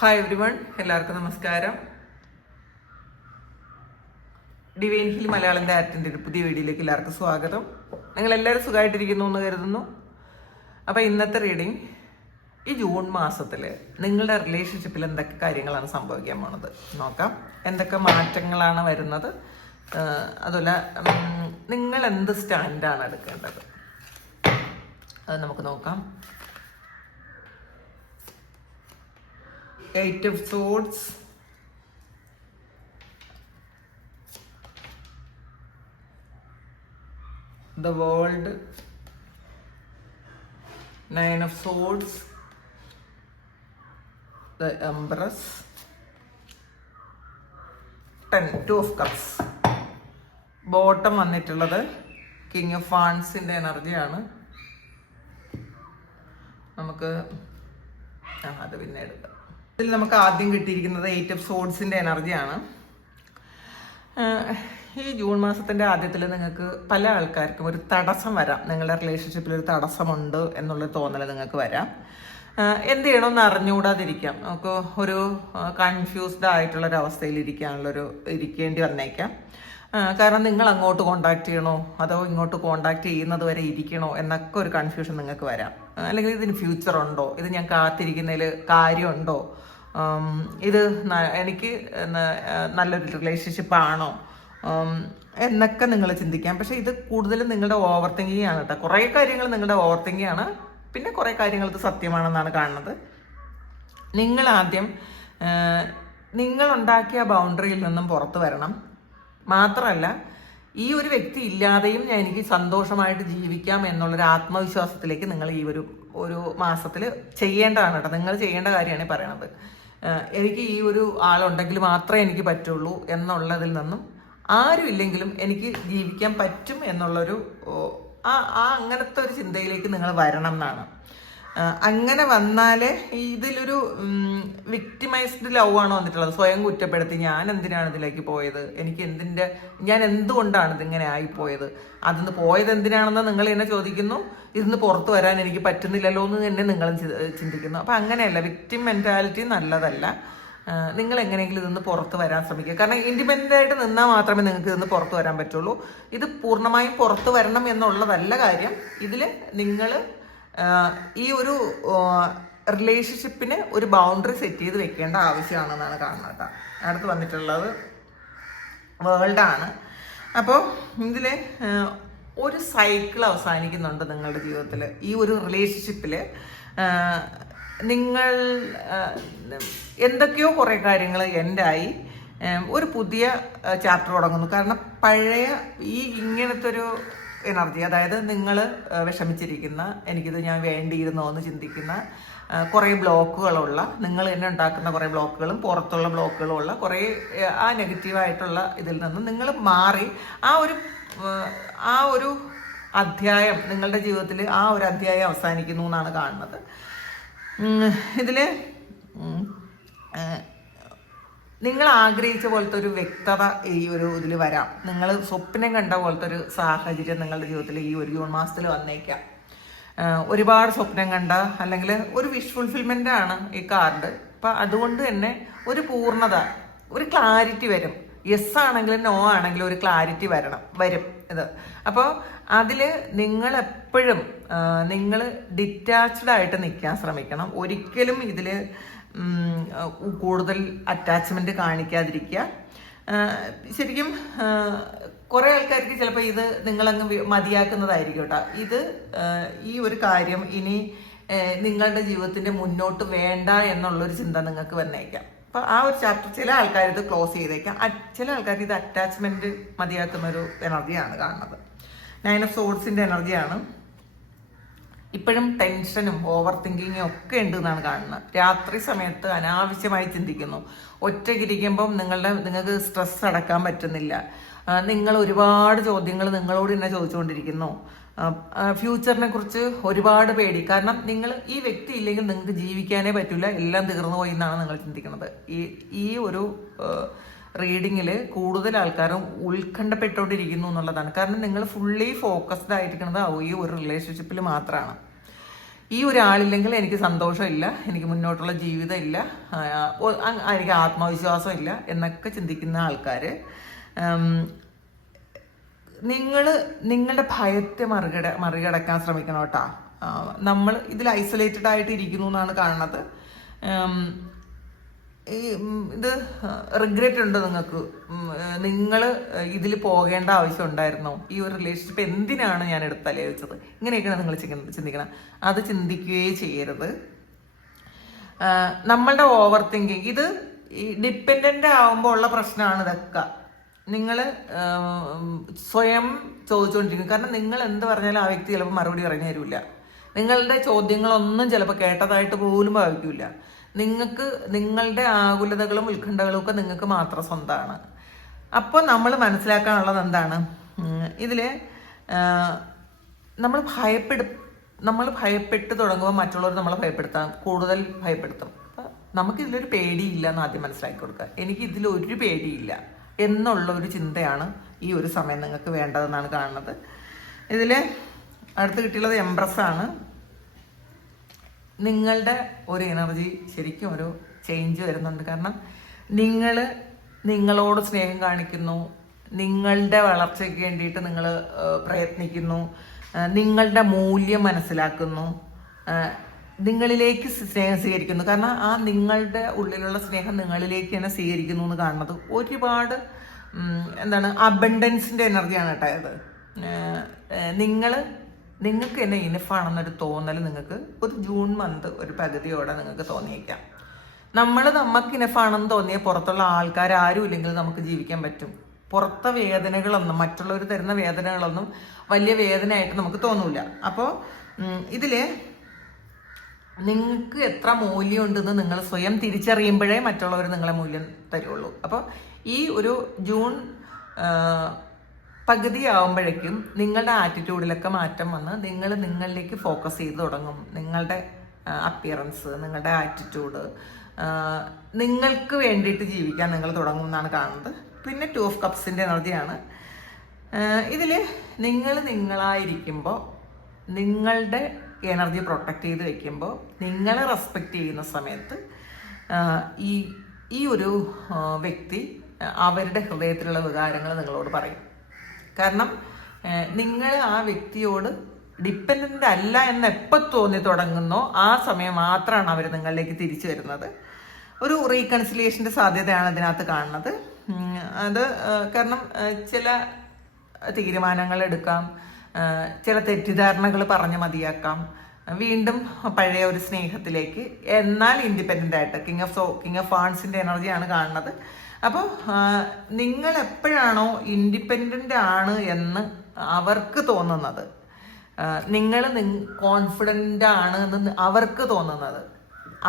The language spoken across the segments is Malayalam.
ഹായ് എവ്രിവൺ, എല്ലാവർക്കും നമസ്കാരം. ഡിവൈൻ ഹിൽ മലയാളം ഡയറക്റ്റിൻ്റെ ഒരു പുതിയ വീഡിയോയിലേക്ക് എല്ലാവർക്കും സ്വാഗതം. നിങ്ങൾ എല്ലാവരും സുഖമായിട്ടിരിക്കുന്നു എന്ന് കരുതുന്നു. അപ്പോൾ ഇന്നത്തെ റീഡിങ്, ഈ ജൂൺ മാസത്തിൽ നിങ്ങളുടെ റിലേഷൻഷിപ്പിൽ എന്തൊക്കെ കാര്യങ്ങളാണ് സംഭവിക്കാൻ പോണത് നോക്കാം. എന്തൊക്കെ മാറ്റങ്ങളാണ് വരുന്നത്, അതുപോലെ നിങ്ങൾ എന്ത് സ്റ്റാൻഡാണ് എടുക്കേണ്ടത് അത് നമുക്ക് നോക്കാം. 8 of Swords, the World, 9 of Swords, the Empress, 2 of Cups. Bottom വന്നിട്ടുള്ളത് കിങ് ഓഫ് വാൻസിൻ്റെ എനർജിയാണ്. നമുക്ക് അത് പിന്നെ എടുക്കാം. ഇതിൽ നമുക്ക് ആദ്യം കിട്ടിയിരിക്കുന്നത് 8 of Swordsൻ്റെ എനർജിയാണ്. ഈ ജൂൺ മാസത്തിൻ്റെ ആദ്യത്തിൽ നിങ്ങൾക്ക് പല ആൾക്കാർക്കും ഒരു തടസ്സം വരാം. നിങ്ങളുടെ റിലേഷൻഷിപ്പിൽ ഒരു തടസ്സമുണ്ട് എന്നുള്ളൊരു തോന്നൽ നിങ്ങൾക്ക് വരാം. എന്ത് ചെയ്യണമെന്ന് അറിഞ്ഞുകൂടാതിരിക്കാം. നമുക്ക് ഒരു കൺഫ്യൂസ്ഡ് ആയിട്ടുള്ളൊരവസ്ഥയിൽ ഇരിക്കേണ്ടി വന്നേക്കാം. കാരണം നിങ്ങൾ അങ്ങോട്ട് കോണ്ടാക്ട് ചെയ്യണോ അതോ ഇങ്ങോട്ട് കോണ്ടാക്ട് ചെയ്യുന്നത് വരെ ഇരിക്കണോ എന്നൊക്കെ ഒരു കൺഫ്യൂഷൻ നിങ്ങൾക്ക് വരാം. അല്ലെങ്കിൽ ഇതിന് ഫ്യൂച്ചർ ഉണ്ടോ, ഇത് ഞാൻ കാത്തിരിക്കുന്നതിൽ കാര്യമുണ്ടോ, ഇത് എനിക്ക് നല്ലൊരു റിലേഷൻഷിപ്പാണോ എന്നൊക്കെ നിങ്ങൾ ചിന്തിക്കാം. പക്ഷെ ഇത് കൂടുതലും നിങ്ങളുടെ ഓവർ തിങ്കിങ് ആണ് കേട്ടോ. കുറേ കാര്യങ്ങൾ നിങ്ങളുടെ ഓവർ തിങ്കിങ് ആണ്, പിന്നെ കുറേ കാര്യങ്ങൾ ഇത് സത്യമാണെന്നാണ് കാണുന്നത്. നിങ്ങളാദ്യം നിങ്ങളുണ്ടാക്കിയ ബൗണ്ടറിയിൽ നിന്നും പുറത്തു വരണം. മാത്രമല്ല, ഈ ഒരു വ്യക്തി ഇല്ലാതെയും എനിക്ക് സന്തോഷമായിട്ട് ജീവിക്കാം എന്നുള്ളൊരു ആത്മവിശ്വാസത്തിലേക്ക് നിങ്ങൾ ഈ ഒരു മാസത്തിൽ ചെയ്യേണ്ടതാണ് കേട്ടോ. നിങ്ങൾ ചെയ്യേണ്ട കാര്യമാണ് ഈ പറയണത്. എനിക്ക് ഈ ഒരു ആളുണ്ടെങ്കിൽ മാത്രമേ എനിക്ക് പറ്റുള്ളൂ എന്നുള്ളതിൽ നിന്നും ആരും ഇല്ലെങ്കിലും എനിക്ക് ജീവിക്കാൻ പറ്റും എന്നുള്ളൊരു അങ്ങനത്തെ ഒരു ചിന്തയിലേക്ക് നിങ്ങൾ വരണം എന്നാണ്. അങ്ങനെ വന്നാലേ ഇതിലൊരു വിക്ടിമൈസ്ഡ് ലവ് ആണ് വന്നിട്ടുള്ളത്. സ്വയം കുറ്റപ്പെടുത്തി ഞാൻ എന്തിനാണ് ഇതിലേക്ക് പോയത്, ഞാൻ എന്തുകൊണ്ടാണ് ഇതിങ്ങനെ ആയിപ്പോയത്, അതിന്ന് പോയത് എന്തിനാണെന്ന് നിങ്ങൾ എന്നെ ചോദിക്കുന്നു. ഇതിന്ന് പുറത്തു വരാൻ എനിക്ക് പറ്റുന്നില്ലല്ലോ എന്ന് തന്നെ നിങ്ങൾ ചിന്തിക്കുന്നു. അപ്പം അങ്ങനെയല്ല, വിക്ടിം മെൻറ്റാലിറ്റി നല്ലതല്ല. നിങ്ങൾ എങ്ങനെയെങ്കിലും ഇതിന്ന് പുറത്ത് വരാൻ ശ്രമിക്കുക. കാരണം ഇൻഡിപെൻഡൻ്റ് ആയിട്ട് നിന്നാൽ മാത്രമേ നിങ്ങൾക്ക് ഇതിന്ന് പുറത്ത് വരാൻ പറ്റുള്ളൂ. ഇത് പൂർണ്ണമായും പുറത്ത് വരണം എന്നുള്ളതല്ല കാര്യം. ഇതിൽ നിങ്ങൾ ഈ ഒരു റിലേഷൻഷിപ്പിന് ഒരു ബൗണ്ടറി സെറ്റ് ചെയ്ത് വെക്കേണ്ട ആവശ്യമാണെന്നാണ് കാണുന്നത് കേട്ടോ. അടുത്ത് വന്നിട്ടുള്ളത് വേൾഡാണ്. അപ്പോൾ ഇതിൽ ഒരു സൈക്കിൾ അവസാനിക്കുന്നുണ്ട് നിങ്ങളുടെ ജീവിതത്തിൽ. ഈ ഒരു റിലേഷൻഷിപ്പിൽ നിങ്ങൾ എന്തൊക്കെയോ കുറേ കാര്യങ്ങൾ എൻഡായി ഒരു പുതിയ ചാപ്റ്റർ തുടങ്ങുന്നു. കാരണം പഴയ ഇങ്ങനത്തെ ഒരു എനർജി, അതായത് നിങ്ങൾ വിഷമിച്ചിരിക്കുന്ന, എനിക്കിത് ഞാൻ വേണ്ടിയിരുന്നോ എന്ന് ചിന്തിക്കുന്ന കുറേ ബ്ലോക്കുകളുള്ള, നിങ്ങൾ തന്നെ ഉണ്ടാക്കുന്ന കുറേ ബ്ലോക്കുകളും പുറത്തുള്ള ബ്ലോക്കുകളും ഉള്ള കുറേ ആ നെഗറ്റീവായിട്ടുള്ള ഇതിൽ നിന്ന് നിങ്ങൾ മാറി ആ ഒരു അധ്യായം നിങ്ങളുടെ ജീവിതത്തിൽ ആ ഒരു അധ്യായം അവസാനിക്കുന്നു എന്നാണ് കാണുന്നത്. ഇതിൽ നിങ്ങൾ ആഗ്രഹിച്ച പോലത്തെ ഒരു വ്യക്തത ഈ ഒരു ഇതിൽ വരാം. നിങ്ങൾ സ്വപ്നം കണ്ട പോലത്തെ ഒരു സാഹചര്യം നിങ്ങളുടെ ജീവിതത്തിൽ ഈ ഒരു ജൂൺ മാസത്തിൽ വന്നേക്കാം. ഒരുപാട് സ്വപ്നം കണ്ട, അല്ലെങ്കിൽ ഒരു വിഷ് ഫുൾഫിൽമെൻ്റ് ആണ് ഈ കാർഡ്. അപ്പം അതുകൊണ്ട് തന്നെ ഒരു പൂർണ്ണത, ഒരു ക്ലാരിറ്റി വരും. യെസ് ആണെങ്കിലും നോ ആണെങ്കിലും ഒരു ക്ലാരിറ്റി വരും ഇത്. അപ്പോൾ അതിൽ നിങ്ങളെപ്പോഴും നിങ്ങൾ ഡിറ്റാച്ച്ഡ് ആയിട്ട് നിൽക്കാൻ ശ്രമിക്കണം. ഒരിക്കലും ഇതിൽ കൂടുതൽ അറ്റാച്ച്മെൻറ്റ് കാണിക്കാതിരിക്കുക. ശരിക്കും കുറേ ആൾക്കാർക്ക് ചിലപ്പോൾ ഇത് നിങ്ങളങ്ങ് മതിയാക്കുന്നതായിരിക്കും കേട്ടോ. ഈ ഒരു കാര്യം ഇനി നിങ്ങളുടെ ജീവിതത്തിൻ്റെ മുന്നോട്ട് വേണ്ട എന്നുള്ളൊരു ചിന്ത നിങ്ങൾക്ക് വന്നേക്കാം. അപ്പോൾ ആ ഒരു ചാപ്റ്റർ ചില ആൾക്കാർ ഇത് ക്ലോസ് ചെയ്തേക്കാം. ചില ആൾക്കാർ ഇത് അറ്റാച്ച്മെൻറ്റ് മതിയാക്കുന്നൊരു എനർജിയാണ് കാണുന്നത്. 9 of Swordsൻ്റെ എനർജിയാണ്. ഇപ്പോഴും ടെൻഷനും ഓവർ തിങ്കിങ്ങും ഒക്കെ ഉണ്ട് എന്നാണ് കാണുന്നത്. രാത്രി സമയത്ത് അനാവശ്യമായി ചിന്തിക്കുന്നു. ഒറ്റയ്ക്കിരിക്കുമ്പം നിങ്ങൾക്ക് സ്ട്രെസ് അടക്കാൻ പറ്റുന്നില്ല. നിങ്ങൾ ഒരുപാട് ചോദ്യങ്ങൾ നിങ്ങളോട് തന്നെ ചോദിച്ചുകൊണ്ടിരിക്കുന്നു. ഫ്യൂച്ചറിനെ കുറിച്ച് ഒരുപാട് പേടി. കാരണം നിങ്ങൾ ഈ വ്യക്തി ഇല്ലെങ്കിൽ നിങ്ങൾക്ക് ജീവിക്കാനേ പറ്റില്ല, എല്ലാം തീർന്നു പോയി എന്നാണ് നിങ്ങൾ ചിന്തിക്കുന്നത്. ഈ ഒരു റീഡിങ്ങിൽ കൂടുതൽ ആൾക്കാരും ഉത്കണ്ഠപ്പെട്ടുകൊണ്ടിരിക്കുന്നു എന്നുള്ളതാണ്. കാരണം നിങ്ങൾ ഫുള്ളി ഫോക്കസ്ഡ് ആയിരിക്കുന്നത് ഈ ഒരു റിലേഷൻഷിപ്പിൽ മാത്രമാണ്. ഈ ഒരാളില്ലെങ്കിൽ എനിക്ക് സന്തോഷമില്ല, എനിക്ക് മുന്നോട്ടുള്ള ജീവിതം ഇല്ല, എനിക്ക് ആത്മവിശ്വാസം ഇല്ല എന്നൊക്കെ ചിന്തിക്കുന്ന ആൾക്കാർ, നിങ്ങളുടെ ഭയത്തെ മറികടക്കാൻ ശ്രമിക്കണം കേട്ടോ. നമ്മൾ ഇതിൽ ഐസൊലേറ്റഡ് ആയിട്ട് ഇരിക്കുന്നു എന്നാണ് കാണുന്നത്. ഇത് റിഗ്രറ്റ് ഉണ്ട് നിങ്ങൾക്ക്. നിങ്ങൾ ഇതിൽ പോകേണ്ട ആവശ്യം ഉണ്ടായിരുന്നോ? ഈ ഒരു റിലേഷൻഷിപ്പ് എന്തിനാണ് ഞാൻ എടുത്തല്ലേ വെച്ചത്? ഇങ്ങനെയൊക്കെയാണ് നിങ്ങൾ ചിന്തിക്കണം. അത് ചിന്തിക്കുകയേ ചെയ്യരുത്. നമ്മളുടെ ഓവർ തിങ്കിങ്, ഇത് ഈ ഡിപ്പെൻഡൻ്റ് ആവുമ്പോൾ ഉള്ള പ്രശ്നമാണ് ഇതൊക്കെ. നിങ്ങൾ സ്വയം ചോദിച്ചുകൊണ്ടിരിക്കും. കാരണം നിങ്ങൾ എന്ത് പറഞ്ഞാലും ആ വ്യക്തി ചിലപ്പോൾ മറുപടി പറഞ്ഞു തരില്ല. നിങ്ങളുടെ ചോദ്യങ്ങളൊന്നും ചിലപ്പോൾ കേട്ടതായിട്ട് പോലും ഭാവിക്കില്ല. നിങ്ങൾക്ക് നിങ്ങളുടെ ആകുലതകളും ഉത്കണ്ഠകളും ഒക്കെ നിങ്ങൾക്ക് മാത്രം സ്വന്തമാണ്. അപ്പോൾ നമ്മൾ മനസ്സിലാക്കാനുള്ളത് എന്താണ്? ഇതിൽ നമ്മൾ ഭയപ്പെട്ട് തുടങ്ങുമ്പോൾ മറ്റുള്ളവർ നമ്മളെ കൂടുതൽ ഭയപ്പെടുത്തും. അപ്പം നമുക്കിതിലൊരു പേടിയില്ല എന്ന് ആദ്യം മനസ്സിലാക്കി കൊടുക്കുക. എനിക്ക് ഇതിലൊരു പേടിയില്ല എന്നുള്ള ഒരു ചിന്തയാണ് ഈ ഒരു സമയം നിങ്ങൾക്ക് വേണ്ടതെന്നാണ് കാണുന്നത്. ഇതിൽ അടുത്ത് കിട്ടിയുള്ളത് എംപ്രസ്സാണ്. നിങ്ങളുടെ ഒരു എനർജി ശരിക്കും ഒരു ചേഞ്ച് വരുന്നുണ്ട്. കാരണം നിങ്ങളോട് സ്നേഹം കാണിക്കുന്നു, നിങ്ങളുടെ വളർച്ചയ്ക്ക് വേണ്ടിയിട്ട് നിങ്ങൾ പ്രയത്നിക്കുന്നു, നിങ്ങളുടെ മൂല്യം മനസ്സിലാക്കുന്നു, നിങ്ങളിലേക്ക് സ്നേഹം സ്വീകരിക്കുന്നു. കാരണം ആ നിങ്ങളുടെ ഉള്ളിലുള്ള സ്നേഹം നിങ്ങളിലേക്ക് തന്നെ സ്വീകരിക്കുന്നു എന്ന് കാണുന്നത് ഒരുപാട് അബണ്ടൻസിൻ്റെ എനർജിയാണ് കേട്ടോ ഇത്. നിങ്ങൾക്ക് തന്നെ ഇനഫാണെന്നൊരു തോന്നൽ നിങ്ങൾക്ക് ഒരു ജൂൺ മന്ത് ഒരു പകുതിയോടെ നിങ്ങൾക്ക് തോന്നിയേക്കാം. നമുക്ക് ഇനഫാണെന്ന് തോന്നിയ പുറത്തുള്ള ആൾക്കാർ ആരും ഇല്ലെങ്കിൽ നമുക്ക് ജീവിക്കാൻ പറ്റും. പുറത്തെ വേദനകളൊന്നും, മറ്റുള്ളവർ തരുന്ന വേദനകളൊന്നും വലിയ വേദനയായിട്ട് നമുക്ക് തോന്നൂല. അപ്പോൾ ഇതിൽ നിങ്ങൾക്ക് എത്ര മൂല്യം ഉണ്ടെന്ന് നിങ്ങൾ സ്വയം തിരിച്ചറിയുമ്പോഴേ മറ്റുള്ളവർ നിങ്ങളെ മൂല്യം തരുള്ളൂ. അപ്പോൾ ഈ ഒരു ജൂൺ പകുതി ആവുമ്പോഴേക്കും നിങ്ങളുടെ ആറ്റിറ്റ്യൂഡിലൊക്കെ മാറ്റം വന്ന് നിങ്ങളിലേക്ക് ഫോക്കസ് ചെയ്ത് തുടങ്ങും. നിങ്ങളുടെ അപ്പിയറൻസ്, നിങ്ങളുടെ ആറ്റിറ്റ്യൂഡ്, നിങ്ങൾക്ക് വേണ്ടിയിട്ട് ജീവിക്കാൻ നിങ്ങൾ തുടങ്ങും എന്നാണ് കാണുന്നത്. പിന്നെ 2 ഓഫ് കപ്സിൻ്റെ എനർജിയാണ് ഇതിൽ. നിങ്ങളായിരിക്കുമ്പോൾ, നിങ്ങളുടെ എനർജി പ്രൊട്ടക്റ്റ് ചെയ്ത് വെക്കുമ്പോൾ, നിങ്ങളെ റെസ്പെക്റ്റ് ചെയ്യുന്ന സമയത്ത് ഈ ഒരു വ്യക്തി അവരുടെ ഹൃദയത്തിലുള്ള വികാരങ്ങൾ നിങ്ങളോട് പറയും. കാരണം നിങ്ങൾ ആ വ്യക്തിയോട് ഡിപ്പെൻഡൻ്റ് അല്ല എന്ന് എപ്പോൾ തോന്നി തുടങ്ങുന്നോ ആ സമയം മാത്രമാണ് അവർ നിങ്ങളിലേക്ക് തിരിച്ചു വരുന്നത്. ഒരു റീകൺസിലിയേഷൻ്റെ സാധ്യതയാണ് ഇതിനകത്ത് കാണുന്നത്. അത് കാരണം ചില തീരുമാനങ്ങൾ എടുക്കാം, ചില തെറ്റിദ്ധാരണകൾ പറഞ്ഞ് മതിയാക്കാം, വീണ്ടും പഴയ ഒരു സ്നേഹത്തിലേക്ക്, എന്നാൽ ഇൻഡിപെൻഡൻ്റ് ആയിട്ട്. കിങ് ഓഫ് വാൺസിൻ്റെ എനർജിയാണ് കാണുന്നത്. അപ്പോൾ നിങ്ങൾ എപ്പോഴാണോ ഇൻഡിപെൻഡൻ്റ് ആണ് എന്ന് അവർക്ക് തോന്നുന്നത്, നിങ്ങൾ കോൺഫിഡൻ്റ് ആണ് എന്ന് അവർക്ക് തോന്നുന്നത്,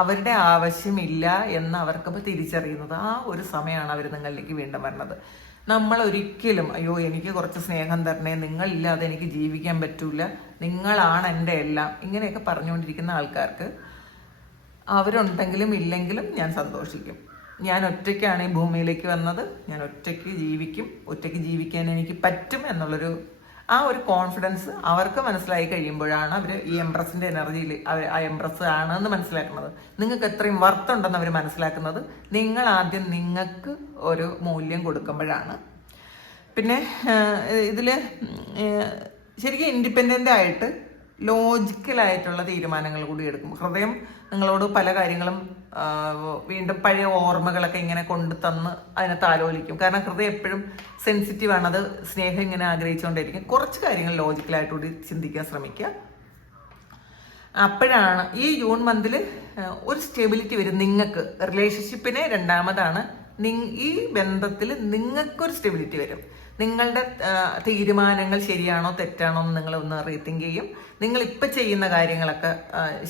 അവരുടെ ആവശ്യമില്ല എന്ന് അവർക്കപ്പോൾ തിരിച്ചറിയുന്നത്, ആ ഒരു സമയമാണ് അവർ നിങ്ങളിലേക്ക് വീണ്ടും വരുന്നത്. നമ്മൾ ഒരിക്കലും അയ്യോ എനിക്ക് കുറച്ച് സ്നേഹം തരണേ, നിങ്ങളില്ലാതെ എനിക്ക് ജീവിക്കാൻ പറ്റൂല, നിങ്ങളാണ് എൻ്റെ എല്ലാം, ഇങ്ങനെയൊക്കെ പറഞ്ഞുകൊണ്ടിരിക്കുന്ന ആൾക്കാർക്ക് അവരുണ്ടെങ്കിലും ഇല്ലെങ്കിലും ഞാൻ സന്തോഷിക്കും. ഞാൻ ഒറ്റയ്ക്കാണ് ഈ ഭൂമിയിലേക്ക് വന്നത്, ഞാൻ ഒറ്റയ്ക്ക് ജീവിക്കും, ഒറ്റയ്ക്ക് ജീവിക്കാൻ എനിക്ക് പറ്റും എന്നുള്ളൊരു ആ ഒരു കോൺഫിഡൻസ് അവർക്ക് മനസ്സിലായി കഴിയുമ്പോഴാണ് അവർ ഈ എംപ്രസിൻ്റെ എനർജിയിൽ ആ എംപ്രസ് ആണെന്ന് മനസ്സിലാക്കുന്നത്. നിങ്ങൾക്ക് എത്രയും വർത്ത് ഉണ്ടെന്ന് അവർ മനസ്സിലാക്കുന്നത് നിങ്ങൾ ആദ്യം നിങ്ങൾക്ക് ഒരു മൂല്യം കൊടുക്കുമ്പോഴാണ്. പിന്നെ ഇതിൽ ശരിക്കും ഇൻഡിപെൻഡൻ്റ് ആയിട്ട് ലോജിക്കലായിട്ടുള്ള തീരുമാനങ്ങൾ കൂടി എടുക്കും. ഹൃദയം നിങ്ങളോട് പല കാര്യങ്ങളും വീണ്ടും പഴയ ഓർമ്മകളൊക്കെ ഇങ്ങനെ കൊണ്ടു തന്ന് അതിനെ താലോലിക്കും. കാരണം ഹൃദയം എപ്പോഴും സെൻസിറ്റീവാണ്, അത് സ്നേഹം ഇങ്ങനെ ആഗ്രഹിച്ചുകൊണ്ടിരിക്കും. കുറച്ച് കാര്യങ്ങൾ ലോജിക്കലായിട്ടുകൂടി ചിന്തിക്കാൻ ശ്രമിക്കുക. അപ്പോഴാണ് ഈ ജൂൺ മന്തിൽ ഒരു സ്റ്റെബിലിറ്റി വരും നിങ്ങൾക്ക്. റിലേഷൻഷിപ്പിന് രണ്ടാമതാണ്, ഈ ബന്ധത്തിൽ നിങ്ങൾക്കൊരു സ്റ്റെബിലിറ്റി വരും. നിങ്ങളുടെ തീരുമാനങ്ങൾ ശരിയാണോ തെറ്റാണോ എന്ന് നിങ്ങൾ ഒന്ന് റീതിങ്ക് ചെയ്യും. നിങ്ങളിപ്പോൾ ചെയ്യുന്ന കാര്യങ്ങളൊക്കെ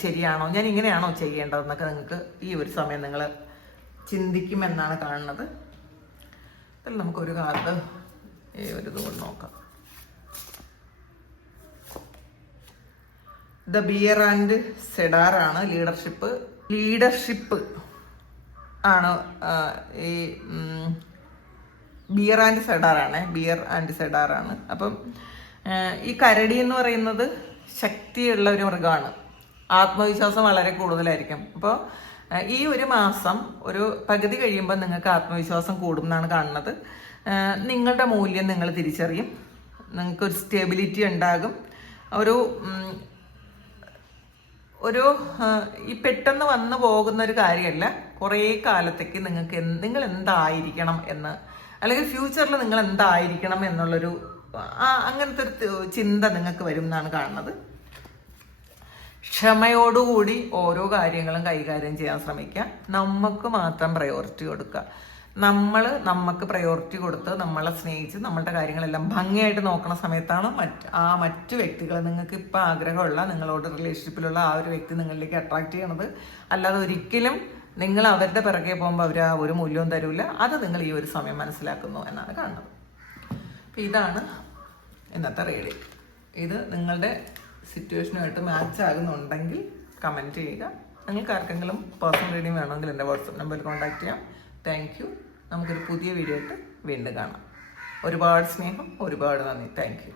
ശരിയാണോ, ഞാൻ ഇങ്ങനെയാണോ ചെയ്യേണ്ടതെന്നൊക്കെ നിങ്ങൾക്ക് ഈ ഒരു സമയം നിങ്ങൾ ചിന്തിക്കുമെന്നാണ് കാണുന്നത്. അതിൽ നമുക്കൊരു കാർഡ് ഈ ഒരു ഇതുകൊണ്ട് നോക്കാം. ദ ബിയർ ആൻഡ് സെഡാർ ആണ്. ലീഡർഷിപ്പ് ആണ് ഈ ബിയർ ആൻഡ് സെഡാർ ആണ്. അപ്പം ഈ കരടി എന്ന് പറയുന്നത് ശക്തിയുള്ള ഒരു മൃഗമാണ്. ആത്മവിശ്വാസം വളരെ കൂടുതലായിരിക്കും. അപ്പോൾ ഈ ഒരു മാസം ഒരു പകുതി കഴിയുമ്പോൾ നിങ്ങൾക്ക് ആത്മവിശ്വാസം കൂടും എന്നാണ് കാണുന്നത്. നിങ്ങളുടെ മൂല്യം നിങ്ങൾ തിരിച്ചറിയും, നിങ്ങൾക്കൊരു സ്റ്റെബിലിറ്റി ഉണ്ടാകും. ഒരു ഈ പെട്ടെന്ന് വന്നു പോകുന്ന ഒരു കാര്യമല്ല, കുറേ കാലത്തേക്ക് നിങ്ങൾ എന്തായിരിക്കണം എന്ന്, അല്ലെങ്കിൽ ഫ്യൂച്ചറിൽ നിങ്ങൾ എന്തായിരിക്കണം എന്നുള്ളൊരു അങ്ങനത്തെ ഒരു ചിന്ത നിങ്ങൾക്ക് വരും എന്നാണ് കാണുന്നത്. ക്ഷമയോടുകൂടി ഓരോ കാര്യങ്ങളും കൈകാര്യം ചെയ്യാൻ ശ്രമിക്കുക. നമുക്ക് മാത്രം പ്രയോറിറ്റി കൊടുക്കുക. നമുക്ക് പ്രയോറിറ്റി കൊടുത്ത് നമ്മളെ സ്നേഹിച്ച് നമ്മളുടെ കാര്യങ്ങളെല്ലാം ഭംഗിയായിട്ട് നോക്കുന്ന സമയത്താണ് മറ്റു വ്യക്തികൾ, നിങ്ങൾക്ക് ഇപ്പം ആഗ്രഹമുള്ള നിങ്ങളോട് റിലേഷൻഷിപ്പിലുള്ള ആ ഒരു വ്യക്തി നിങ്ങളിലേക്ക് അട്രാക്ട് ചെയ്യണത്. അല്ലാതെ ഒരിക്കലും നിങ്ങൾ അവരുടെ പിറകെ പോകുമ്പോൾ അവർ ഒരു മൂല്യവും തരില്ല. അത് നിങ്ങൾ ഈ ഒരു സമയം മനസ്സിലാക്കുന്നു എന്നാണ് കാണുന്നത്. ഇതാണ് ഇന്നത്തെ റീഡിങ്. ഇത് നിങ്ങളുടെ സിറ്റുവേഷനുമായിട്ട് മാച്ച് ആകുന്നുണ്ടെങ്കിൽ കമൻറ്റ് ചെയ്യുക. നിങ്ങൾക്ക് ആർക്കെങ്കിലും പേഴ്സണൽ റീഡിങ് വേണമെങ്കിൽ എൻ്റെ വാട്സപ്പ് നമ്പറിൽ കോൺടാക്ട് ചെയ്യാം. Thank you. നമുക്കൊരു പുതിയ വീഡിയോ ആയിട്ട് വീണ്ടും കാണാം. ഒരുപാട് സ്നേഹം, ഒരുപാട് നന്ദി. Thank you.